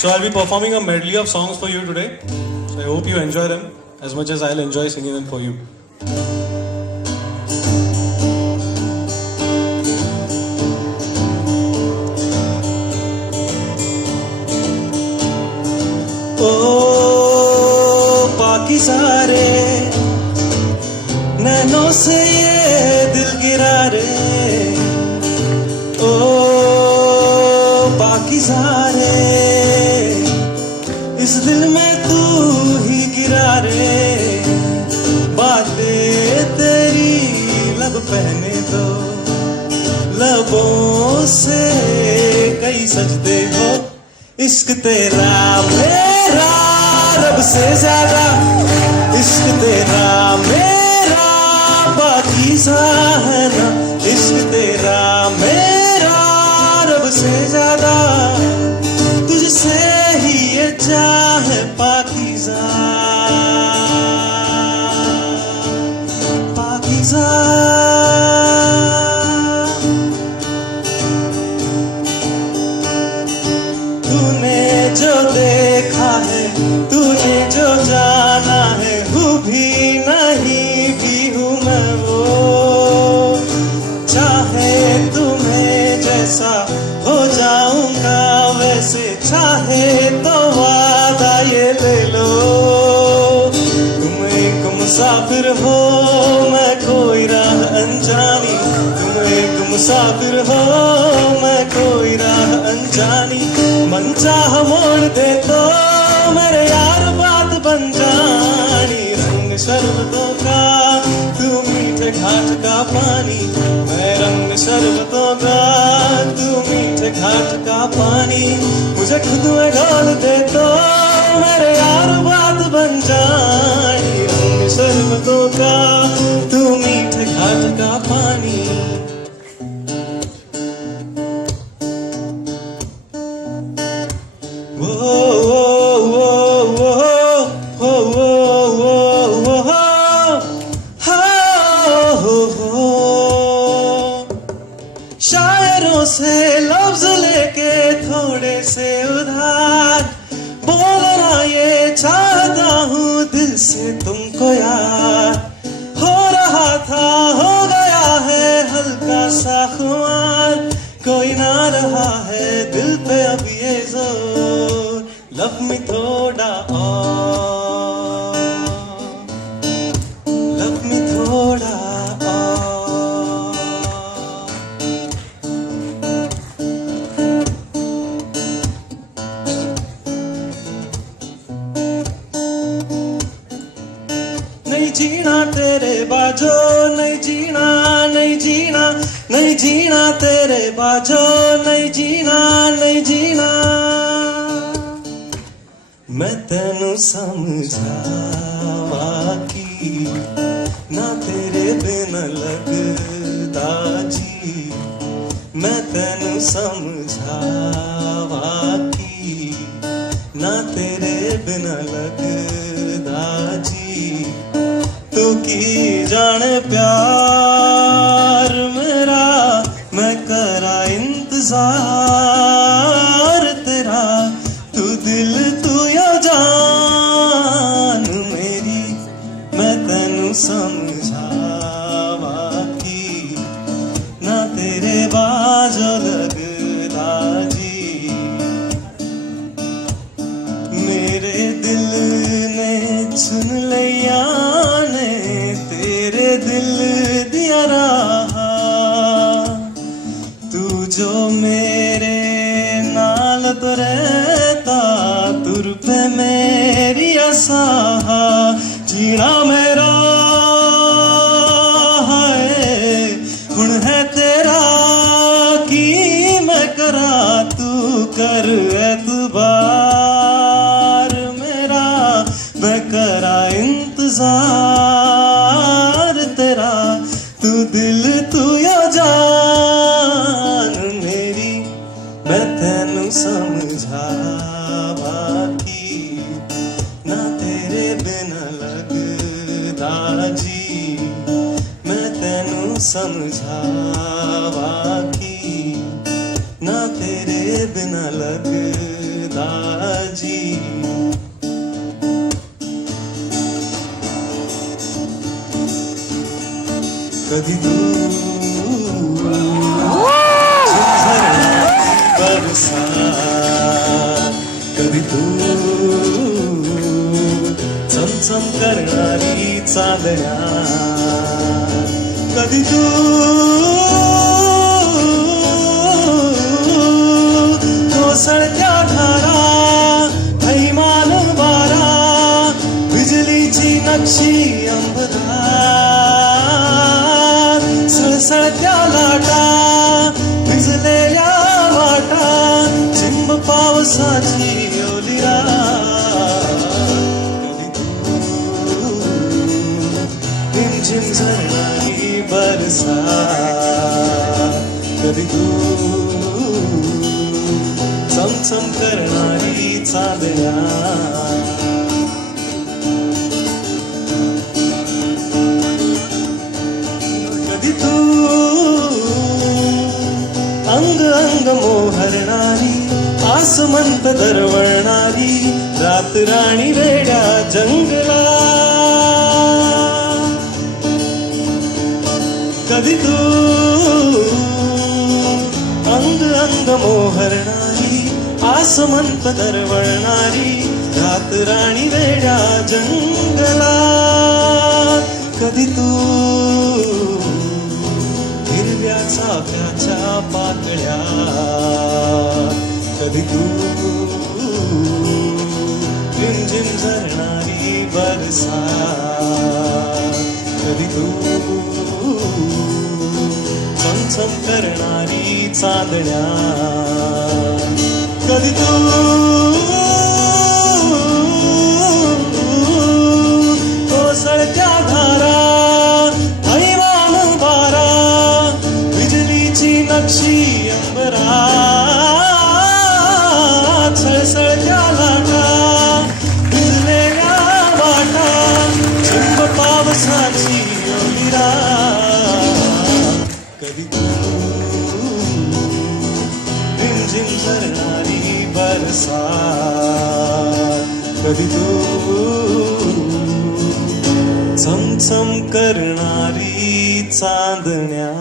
So I'll be performing a medley of songs for you today. So I hope you enjoy them as much as I'll enjoy singing them for you. ओ पाकिज़ा रे नैनों से ये दिल गिरा रे ओ पाकिज़ा रे इस दिल में तू ही गिरा रे बातें तेरी लब पहने दो लबों से कई सजदे हो इश्क तेरा मेरा रब से ज्यादा इश्क तेरा मेरा पाकीज़ा है ना इश्क तेरा मेरा रब से ज्यादा तुझसे ही ये चाहे पाकीज़ा पाकीज़ा जो देखा है तूने जो जाना है हूँ भी नहीं भी हूँ मैं वो चाहे तुम्हें जैसा हो जाऊंगा वैसे चाहे तो वादा ये ले लो तुम एक मुसाफिर हो मैं कोई राह अनजानी तुम एक मुसाफिर हो मैं कोई राह अनजानी मन चाह मोड़ दे तो मेरे यार बात बन जानी रंग शरबतों का तू मीठे घाट का पानी मैं रंग शरबतों का तू मीठे घाट का पानी मुझे खुद में घोल दे तो मेरे यार बात बन जानी रंग शरबतों का तू मीठे घाट का पानी शायरों से लफ्ज लेके थोड़े से उधार बोलना ये चाहता हूँ दिल से तुमको यार हो रहा था हो गया है हल्का सा खुमार कोई ना रहा है दिल पे अब ये जोर लब में थोड़ा और लब में थोड़ा नहीं जीना तेरे बाजो नहीं जीना नहीं जीना नहीं जीना तेरे बाजो नहीं जीना नहीं जीना मैं तेनू समझावा की ना तेरे बिन लगदा जी मैं तेनू समझावा की ना तेरे बिन लगदा जी तू की जाने प्यार मेरा मैं करा इंतजार तेरा तू दिल तू या जान मेरी मैं तेनू समझावा की ना तेरे बाजो लगदा जी मेरे दिल ने सुन लिया दिल दिया रहा तू जो मेरे नाल तो रहता तुर पे मेरी आसा जीना मेरा है हुण है तेरा की मैं करा तू कर एतबार मेरा मैं करा इंतजार तू दिल तू या जान मेरी मैं तेनू समझावा की ना तेरे बिना लगदा जी मैं तेनू समझावा की ना तेरे बिना लगदा कधी तू बरसात, कधी तू चमचम करणारी चांदण्या, कधी तू कोसळत्या धारा, थैमान वारा, बिजलीची नक्षी अंबरात, सळसळत्या लाटा, भिजलेल्या वाटा, चिंब पावसाची ओली रात, कधी तू रिमझिम झरणारी बरसात, कधी तू चमचम करणारी चांदण्या, कधी तू अंग अंग मोहरणारी, आसमंत दरवळणारी, रात राणी वेड्या जंगला, कधी तू अंग अंग मोहरणारी, आसमंत दरवळणारी, रात राणी वेड्या जंगला, कधी तू हिरव्या चाफ्याच्या पाकळ्या, कधी तू रिमझिम झरणारी बरसात, कधी तू चमचम करणारी चांदण्या, कधी तू कोसळत्या धारा, थैमान वारा, बिजलीची नक्षी अंबरात, सळसळत्या लाटा, भिजलेल्या वाटा, चिंब पावसाची ओली रात, कधी तू रिमझिम झरणारी बरसात, कधी तू चमचम करणारी चांदण्या.